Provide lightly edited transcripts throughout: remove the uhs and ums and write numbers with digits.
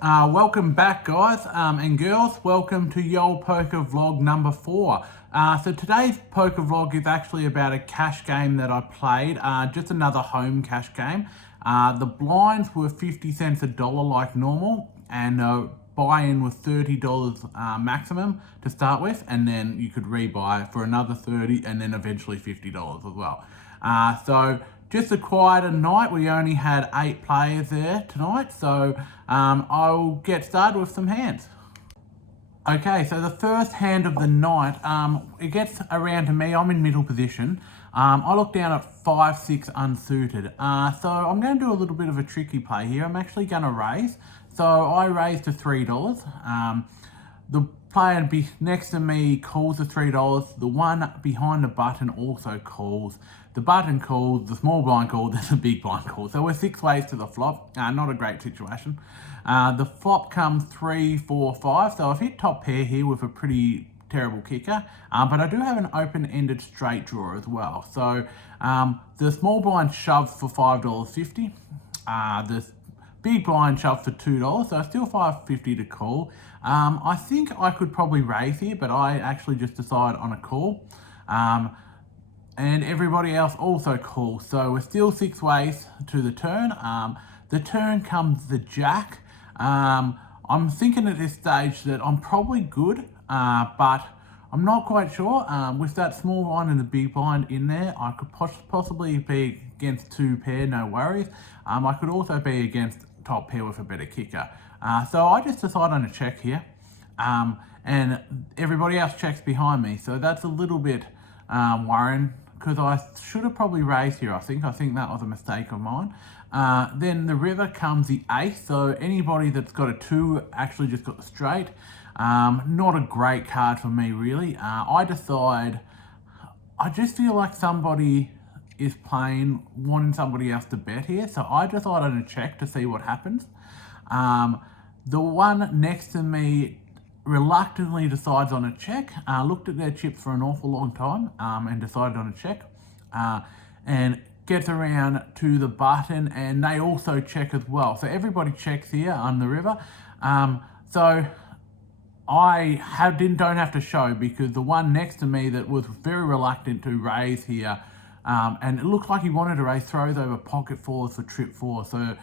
Welcome back, guys and girls. Welcome to Yo Poker Vlog number 4. So today's poker vlog is actually about a cash game that I played, just another home cash game. The blinds were 50 cents a dollar like normal, and buy-in was $30 maximum to start with, and then you could rebuy for another $30 and then eventually $50 as well. So just a quieter night. We only had 8 players there tonight, so I'll get started with some hands. Okay, so the first hand of the night, it gets around to me. I'm in middle position. I look down at 5-6 unsuited. So I'm going to do a little bit of a tricky play here. I'm actually going to raise. So I raise to $3. The player next to me calls the $3. The one behind the button also calls. The button calls, the small blind calls, and the big blind calls. So we're 6 ways to the flop. Not a great situation. The flop comes 3, 4, 5. So I've hit top pair here with a pretty terrible kicker. But I do have an open-ended straight draw as well. So the small blind shoves for $5.50. The big blind shoves for $2, so still $5.50 to call. I think I could probably raise here, but I actually just decide on a call. And everybody else also calls. So we're still 6 ways to the turn. The turn comes the jack. I'm thinking at this stage that I'm probably good, but I'm not quite sure. With that small blind and the big blind in there, I could possibly be against 2 pair, no worries. I could also be against top pair with a better kicker. So I just decide on a check here. And everybody else checks behind me. So that's a little bit worrying, because I should have probably raised here, I think. I think that was a mistake of mine. Then the river comes the ace. So anybody that's got a 2 actually just got the straight. Not a great card for me, really. I just feel like somebody is playing, wanting somebody else to bet here. So I decide on a check to see what happens. The one next to me reluctantly decides on a check, looked at their chips for an awful long time, and decided on a check, and gets around to the button, and they also check as well. So everybody checks here on the river. So I don't have to show, because the one next to me that was very reluctant to raise here, and it looked like he wanted to raise, throws over pocket 4s for trip 4. So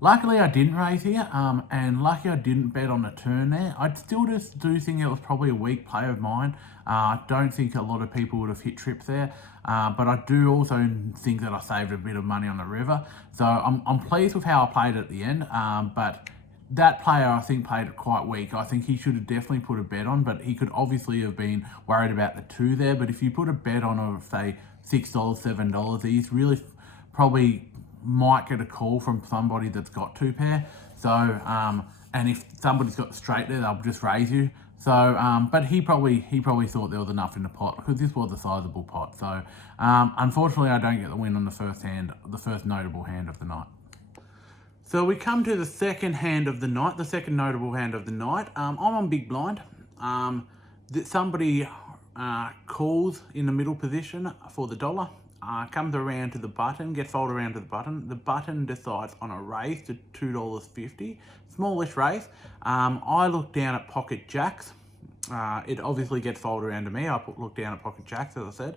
luckily I didn't raise here, and lucky I didn't bet on the turn there. I still just do think it was probably a weak play of mine. I don't think a lot of people would have hit trips there, but I do also think that I saved a bit of money on the river. So I'm pleased with how I played at the end, but that player, I think, played it quite weak. I think he should have definitely put a bet on, but he could obviously have been worried about the 2 there. But if you put a bet on of, say, $6, $7, he's really probably might get a call from somebody that's got 2 pair. So, and if somebody's got the straight there, they'll just raise you. So, but he probably thought there was enough in the pot, because this was a sizable pot. So, unfortunately, I don't get the win on the first hand, the first notable hand of the night. So we come to the second hand of the night, the second notable hand of the night. I'm on big blind. Somebody calls in the middle position for the dollar. Comes around to the button, gets folded around to the button. The button decides on a raise to $2.50, smallish raise. I look down at pocket jacks. It obviously gets folded around to me. I look down at pocket jacks, as I said.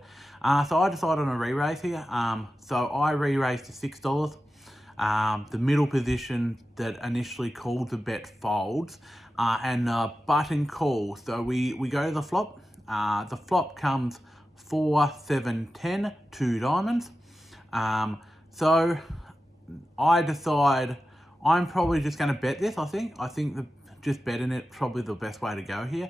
So I decide on a re-raise here. So I re-raise to $6. The middle position that initially called the bet folds, and the button calls. So we go to the flop. The flop comes 4, 7, 10, 2 diamonds. So I decide I'm probably just going to bet this. I think just betting it probably the best way to go here.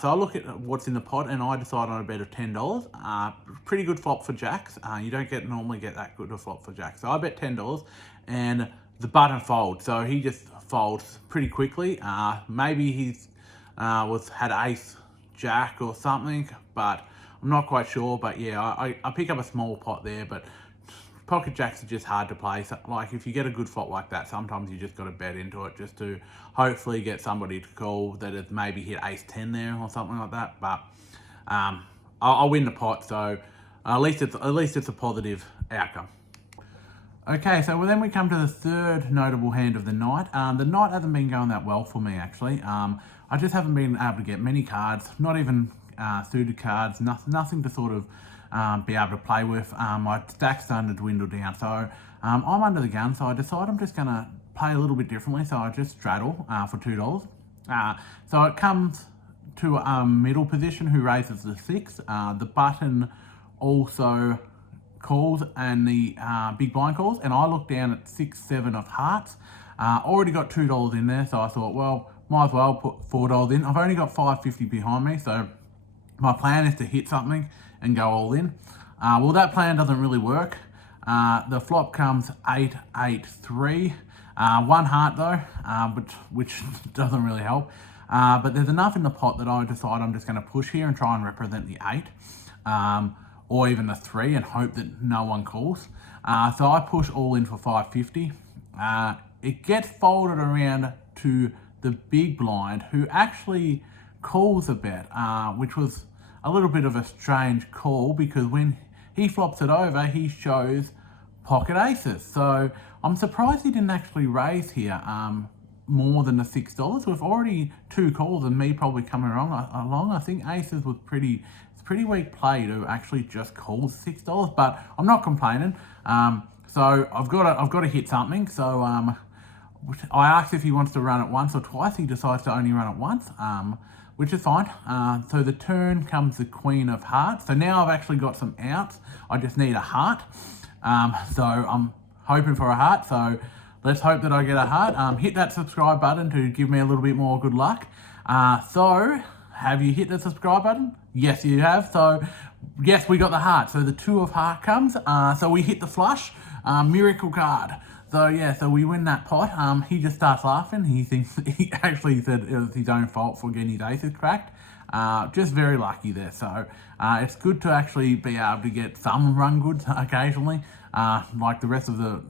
So I look at what's in the pot, and I decide on a bet of $10. Pretty good flop for jacks. You don't normally get that good a flop for jacks. So I bet $10, and the button folds. So he just folds pretty quickly. Maybe he's had ace jack or something, but I'm not quite sure. But yeah, I pick up a small pot there, but pocket jacks are just hard to play. So, like, if you get a good flop like that, sometimes you just got to bet into it just to hopefully get somebody to call that has maybe hit ace 10 there or something like that. But I'll win the pot, so at least it's a positive outcome. Okay, so then we come to the third notable hand of the night. The night hasn't been going that well for me, actually. I just haven't been able to get many cards, not even suited cards, nothing to sort of be able to play with. My stack's starting to dwindle down, so I'm under the gun, so I decide I'm just going to play a little bit differently, so I just straddle for $2. So it comes to a middle position who raises the 6. The button also calls and the big blind calls, and I look down at 6, 7 of hearts. Already got $2 in there, so I thought, well, might as well put $4 in. I've only got $5.50 behind me, so my plan is to hit something and go all in. Well, that plan doesn't really work. The flop comes 8, 8, 3. One heart though, which doesn't really help. But there's enough in the pot that I decide I'm just going to push here and try and represent the 8. Or even the 3 and hope that no one calls. So I push all in for $5.50. It gets folded around to the big blind, who actually calls a bet, which was a little bit of a strange call because when he flops it over, he shows pocket aces. So I'm surprised he didn't actually raise here more than the $6. We've already 2 calls and me probably coming along. I think aces was pretty weak play to actually just call $6, but I'm not complaining. So I've got to hit something. So I asked if he wants to run it once or twice. He decides to only run it once, which is fine. So the turn comes the queen of hearts. So now I've actually got some outs. I just need a heart. So I'm hoping for a heart. So let's hope that I get a heart. Hit that subscribe button to give me a little bit more good luck. So have you hit the subscribe button? Yes, you have. So yes, we got the heart. So the 2 of heart comes. So we hit the flush. Miracle card. So yeah, so we win that pot. He just starts laughing. He thinks he actually said it was his own fault for getting his aces cracked. Just very lucky there. So it's good to actually be able to get some run goods occasionally. Like the rest of the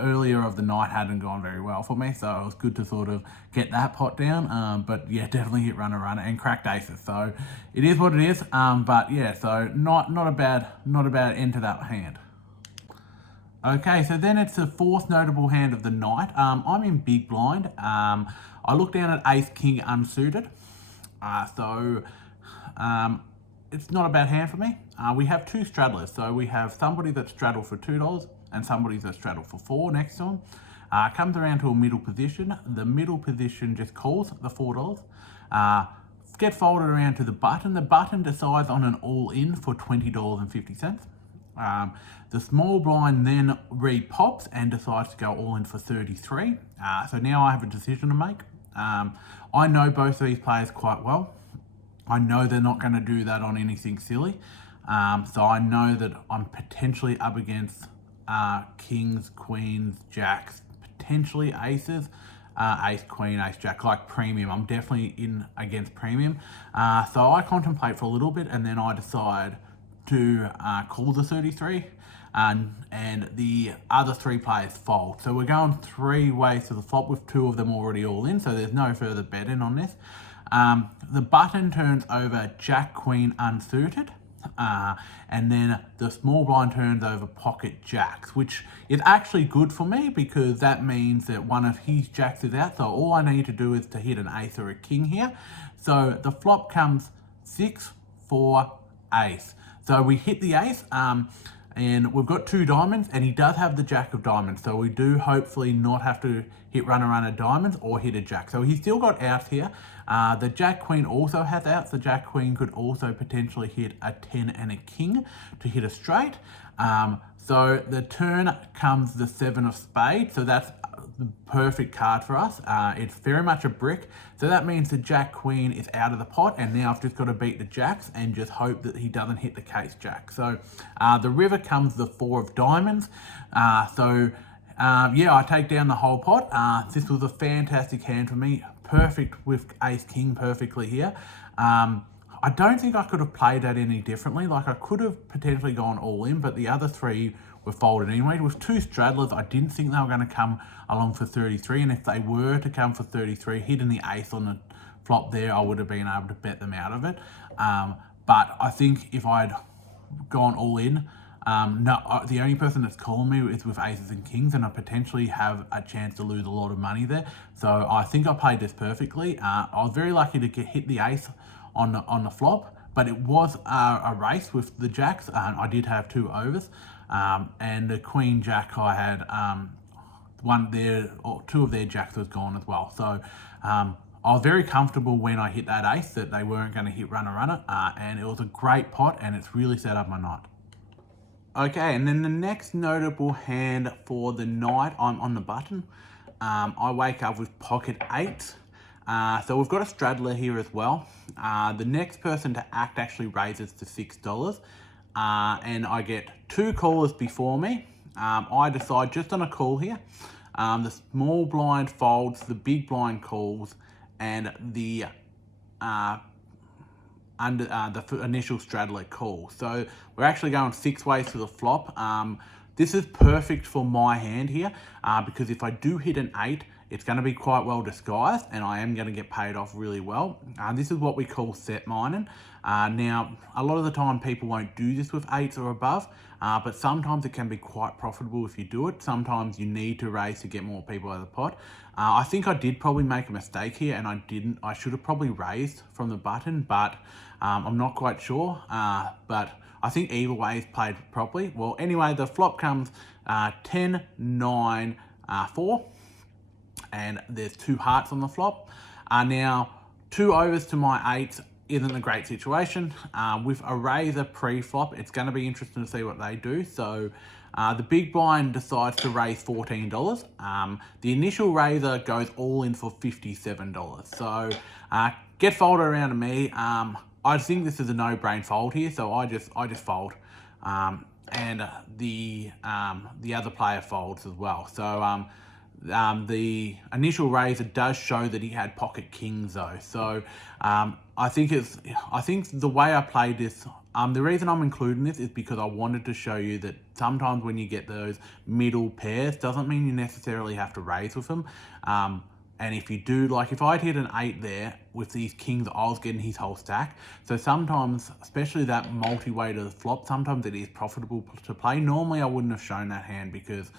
earlier of the night hadn't gone very well for me, so it was good to sort of get that pot down. But yeah, definitely hit runner and cracked aces. So it is what it is. But yeah, so not a bad end to that hand. Okay, so then it's the fourth notable hand of the night. I'm in big blind. I look down at ace king unsuited. It's not a bad hand for me. We have 2 straddlers. So we have somebody that straddled for $2 and somebody that straddled for 4 next to him. Comes around to a middle position. The middle position just calls the $4. Gets folded around to the button. The button decides on an all-in for $20.50. The small blind then re-pops and decides to go all in for 33. So now I have a decision to make. I know both of these players quite well. I know they're not going to do that on anything silly. So I know that I'm potentially up against kings, queens, jacks, potentially aces, ace, queen, ace, jack, like premium. I'm definitely in against premium. So I contemplate for a little bit and then I decide to call the 33 and the other 3 players fold. So we're going 3 ways to the flop with 2 of them already all in, so there's no further betting on this. The button turns over jack, queen unsuited, and then the small blind turns over pocket jacks, which is actually good for me because that means that one of his jacks is out, so all I need to do is to hit an ace or a king here. So the flop comes 6, 4, ace. So we hit the ace, and we've got 2 diamonds, and he does have the jack of diamonds. So we do hopefully not have to hit runner diamonds or hit a jack. So he's still got outs here. The jack queen also has outs. The jack queen could also potentially hit a 10 and a king to hit a straight. So the turn comes the 7 of spades. So that's the perfect card for us. It's very much a brick. So that means the jack queen is out of the pot, and now I've just got to beat the jacks and just hope that he doesn't hit the case jack. So the river comes the 4 of diamonds. Yeah, I take down the whole pot. This was a fantastic hand for me. Perfect with ace king perfectly here. I don't think I could have played that any differently. Like I could have potentially gone all in, but the other 3 were folded anyway. With 2 straddlers, I didn't think they were going to come along for 33, and if they were to come for 33, hitting the ace on the flop there, I would have been able to bet them out of it. But I think if I'd gone all in, The only person that's calling me is with aces and kings, and I potentially have a chance to lose a lot of money there. So I think I played this perfectly. I was very lucky to hit the ace on the flop, but it was a race with the jacks. I did have 2 overs, and the queen jack I had two of their jacks was gone as well. So I was very comfortable when I hit that ace that they weren't going to hit runner, and it was a great pot, and it's really set up my night. Okay, and then the next notable hand for the night, I'm on the button. I wake up with pocket 8. So we've got a straddler here as well. The next person to act actually raises to $6, and I get 2 callers before me. I decide just on a call here. The small blind folds, the big blind calls, and the initial straddler call. So we're actually going 6 ways to the flop. This is perfect for my hand here, because if I do hit an 8, it's going to be quite well disguised, and I am going to get paid off really well. This is what we call set mining. Now, a lot of the time people won't do this with 8s or above, but sometimes it can be quite profitable if you do it. Sometimes you need to raise to get more people out of the pot. I think I did probably make a mistake here, and I didn't. I should have probably raised from the button, but I'm not quite sure. But I think either way is played properly. Well, anyway, the flop comes 10, 9, 4. And there's 2 hearts on the flop. Now, 2 overs to my 8s isn't a great situation. With a raiser pre-flop, it's going to be interesting to see what they do. So the big blind decides to raise $14. The initial raiser goes all in for $57. So get folded around to me. I think this is a no-brain fold here, so I just fold. And the other player folds as well. So the initial raiser does show that he had pocket kings though. So I think the way I played this, the reason I'm including this is because I wanted to show you that sometimes when you get those middle pairs, doesn't mean you necessarily have to raise with them. And if you do, like if I'd hit an 8 there with these kings, I was getting his whole stack. So sometimes, especially that multi-way to the flop, sometimes it is profitable to play. Normally I wouldn't have shown that hand because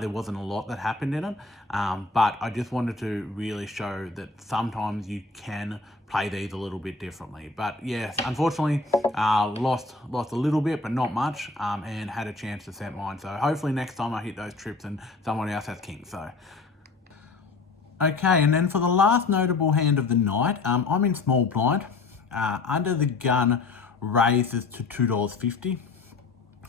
there wasn't a lot that happened in it. But I just wanted to really show that sometimes you can play these a little bit differently. But yes, unfortunately, lost a little bit, but not much, and had a chance to set mine. So hopefully next time I hit those trips and someone else has kings. So. Okay, and then for the last notable hand of the night, I'm in small blind. Under the gun raises to $2.50.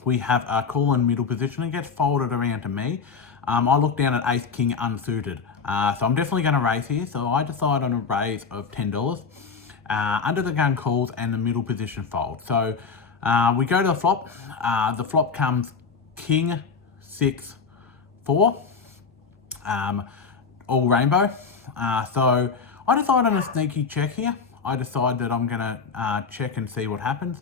We have a call in middle position and gets folded around to me. I look down at ace king unsuited. So I'm definitely going to raise here. So I decide on a raise of $10. Under the gun calls and the middle position fold. So we go to the flop. The flop comes king, 6, 4. All rainbow. So I decide on a sneaky check here. I decide that I'm gonna check and see what happens.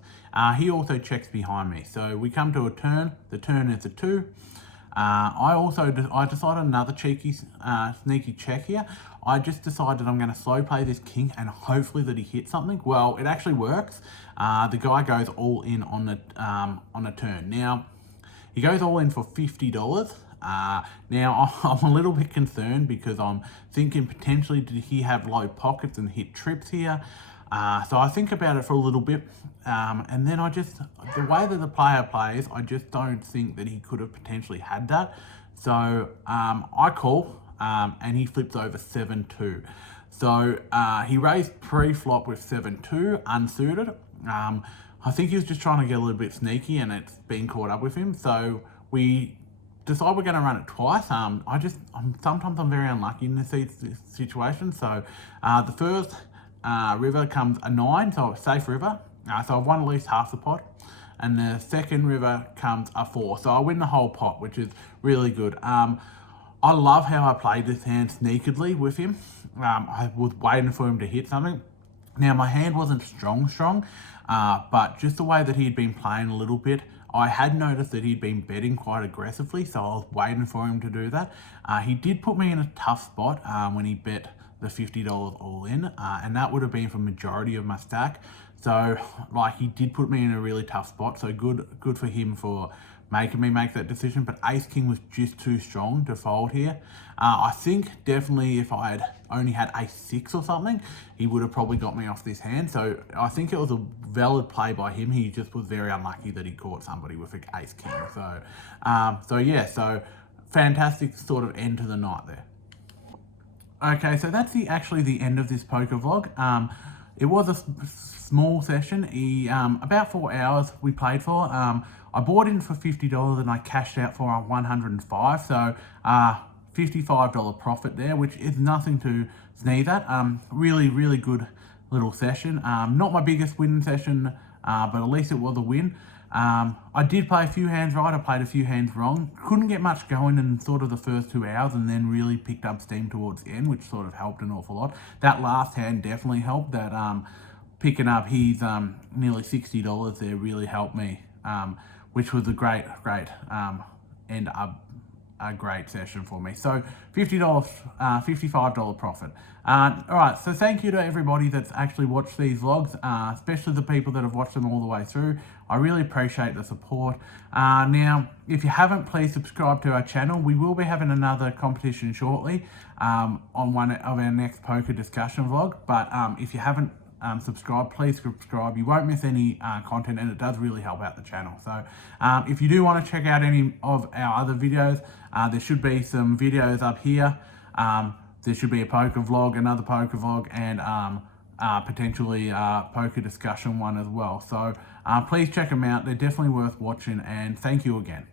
He also checks behind me. So we come to a turn. The turn is a 2. I decide on another cheeky, sneaky check here. I just decide that I'm gonna slow play this king and hopefully that he hits something. Well, it actually works. The guy goes all in on the turn. Now, he goes all in for $50. Now, I'm a little bit concerned because I'm thinking potentially did he have low pockets and hit trips here? So I think about it for a little bit, and then the way that the player plays, I just don't think that he could have potentially had that. So I call, and he flips over 7-2. So he raised pre-flop with 7-2, unsuited. I think he was just trying to get a little bit sneaky, and it's been caught up with him. So we decide we're going to run it twice. Sometimes I'm very unlucky in this situation. So the first river comes a 9, so a safe river. So I've won at least half the pot. And the second river comes a 4. So I win the whole pot, which is really good. I love how I played this hand sneakily with him. I was waiting for him to hit something. Now, my hand wasn't strong, but just the way that he'd been playing a little bit, I had noticed that he'd been betting quite aggressively, so I was waiting for him to do that. He did put me in a tough spot when he bet the $50 all in, and that would have been for majority of my stack. So, like, he did put me in a really tough spot, so good for him for making me make that decision, but ace king was just too strong to fold here. I think definitely if I had only had ace six or something, he would have probably got me off this hand. So I think it was a valid play by him. He just was very unlucky that he caught somebody with an ace king. So yeah, so fantastic sort of end to the night there. Okay, so that's actually the end of this poker vlog. It was a small session. About 4 hours we played for. I bought in for $50 and I cashed out for $105. So $55 profit there, which is nothing to sneeze at. Really, really good little session. Not my biggest win session, but at least it was a win. I did play a few hands right, I played a few hands wrong. Couldn't get much going in sort of the first 2 hours, and then really picked up steam towards the end, which sort of helped an awful lot. That last hand definitely helped. That picking up his nearly $60 there really helped me, which was a great end up. A great session for me. So $50, $55 profit. All right, so thank you to everybody that's actually watched these vlogs, especially the people that have watched them all the way through. I really appreciate the support. Now, if you haven't, please subscribe to our channel. We will be having another competition shortly on one of our next poker discussion vlog. But if you haven't subscribe, please subscribe. You won't miss any content, and it does really help out the channel. So if you do want to check out any of our other videos, there should be some videos up here. There should be a poker vlog, another poker vlog, and potentially a poker discussion one as well. So please check them out. They're definitely worth watching, and thank you again.